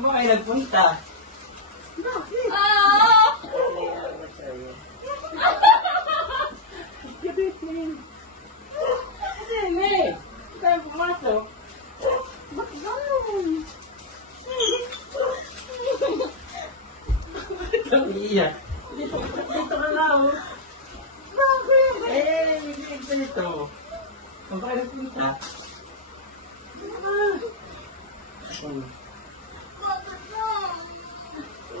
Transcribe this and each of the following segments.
Saan ba kayo nagpunta? Bakit? Kasi, May. Tayo pumasok. Bakit gano'n? Bakit kang iiyak? Dito ka na, oh. Bakit? Hindi ka nito. Saan ba kayo nagpunta? Bakit na?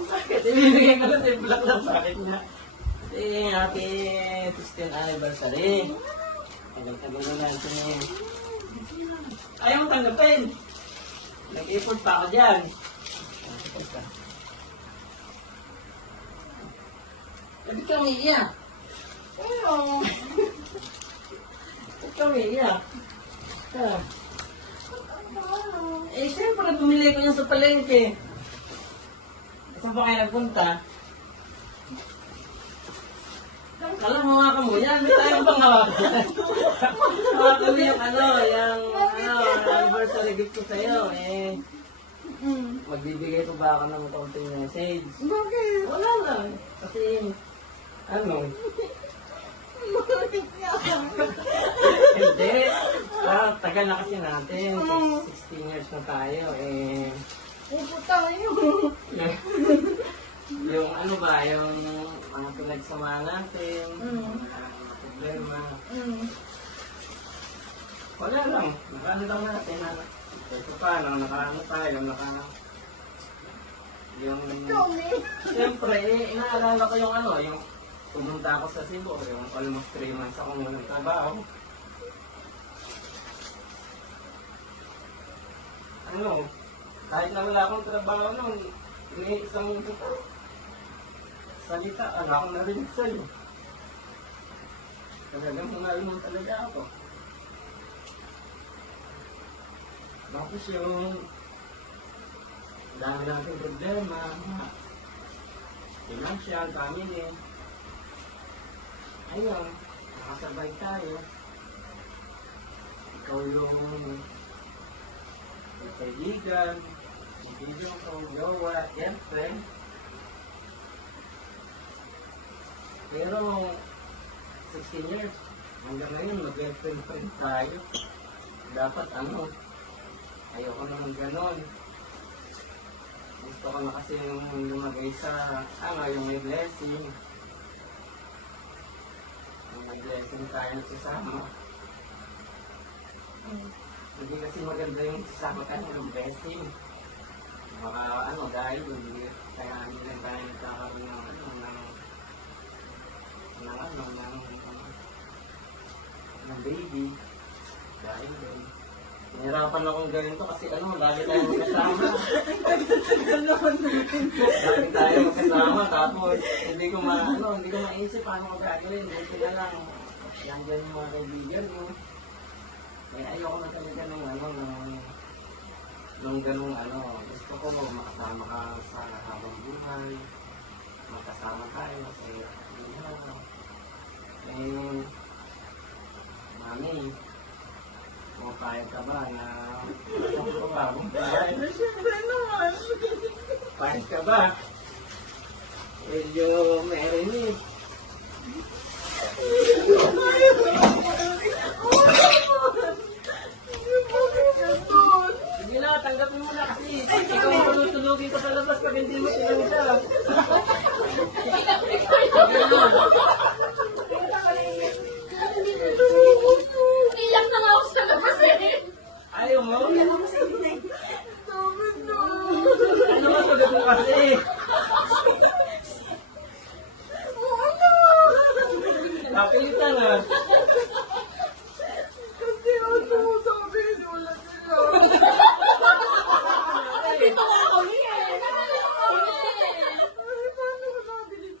Bakit? Ibibigay ko na sa black na sa akin niya. Happy 16th anniversary. Tagal-tagal na natin yun. Ayaw mo tanggapin. Nag-effort pa ako dyan. Ba't ka umiiyak? Ano? Ba't ka umiiyak? Ah. Ano? Siyempre, bumili ko niya sa palengke. Saan pa kayo nagpunta? Alam mo nga ka mo yan, may tayo bang hawakan? Hawakan mo yung anniversary gift ko sa'yo, magbibigay ko ba ako ng konting message? Bakit? Wala lang, kasi, Bakit nga? hindi. Tagal na kasi natin, 16 years na tayo, Upo tayo. yung yung mga pinagsama natin, mga problema. Wala lang, nakaano lang natin, ito pa, nakaano tayo, yung, Tommy. siyempre, inaalala ko yung yung pumunta ako sa Cebu, yung almost 3 months ako nung nagtrabaho. Kahit na wala akong trabaho nung, may isang salita, akong narinig sa'yo. Talagang umalman talaga ako. Tapos yung dami natin problema, financial, family. Ayun, nakasabay tayo. Ikaw yung kaibigan, kaibigan ko, jowa, girlfriend. Pero 16 years, hanggang ngayon mag-girlfriend tayo. Dapat ayoko naman ganon. Gusto ko na kasi yung lumagay sa, yung may blessing. Yung may blessing tayo nagsasama. Hindi kasi maganda yung sasama tayo ng blessing. Baka dahil hindi kaya hindi lang tayo nagkakaroon ng baby. Dahil nahirapan akong ganito kasi lagi tayo magkasama. Lagi tayo magkasama tapos hindi ko maisip paano ko gagawin. Buti na lang. Yan dyan yung mga kaibigan mo. Ayoko na talaga nung ganung gusto ko makasama ka sa habang buhay. Magkasama tayo sa mami, payag ka ba na gusto ko ba? Siyempre naman. Payag ka ba? Medyo marinig. Sige na, tanggapin mo na kasi ikaw tulutulugin ko sa labas pag hindi mo siya. Iyak na nga ako sa labas Ayaw mo? Tommy no. Ano ba sagot mo kasi? Napilitan na. Kasi sabi wala sila. Dito nga kami Ay, paano ko nabilis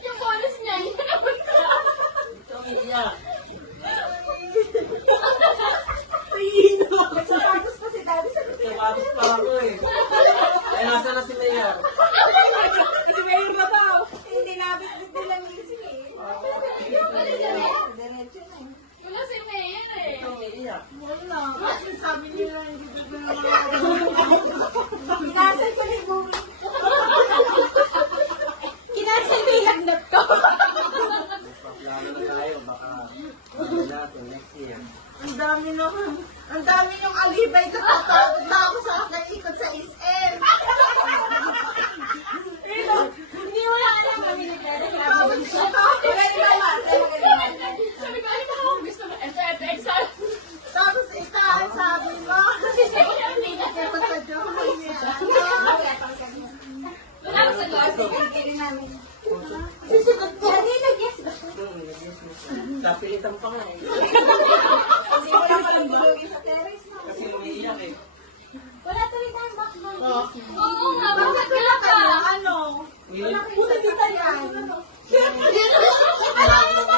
yung bonus niya, hindi naman ka. Ito iiyak. Ayino. Sapatos pa si daddy sa Sapatos pa ako Ay, nasa na si Mayor? kasi may iba daw. Hindi nabit nila nising Diretso na Wala si Mayor Ito iiyak. Wala. natin next year. Ang dami yung alibay na tatawag na ako sa akin ikot sa SM. Hindi mo lang alam kami ni Tere. Sabi ko, ano ba ako gusto mo? Tapos ikaw, sabi mo. Kaya sa Diyos. Wala ko sa Diyos. Kaya namin. Susunod ko. Nag-yes ba? Kapilitan pa nga eh. Hindi mo lang palang bulugin sa terrace. Kasi umiiyak eh. Wala tuloy tayong backbone. Oo nga, Bakit bakit wala ka? Ano? Willing? Wala kita yan. Alam mo ba,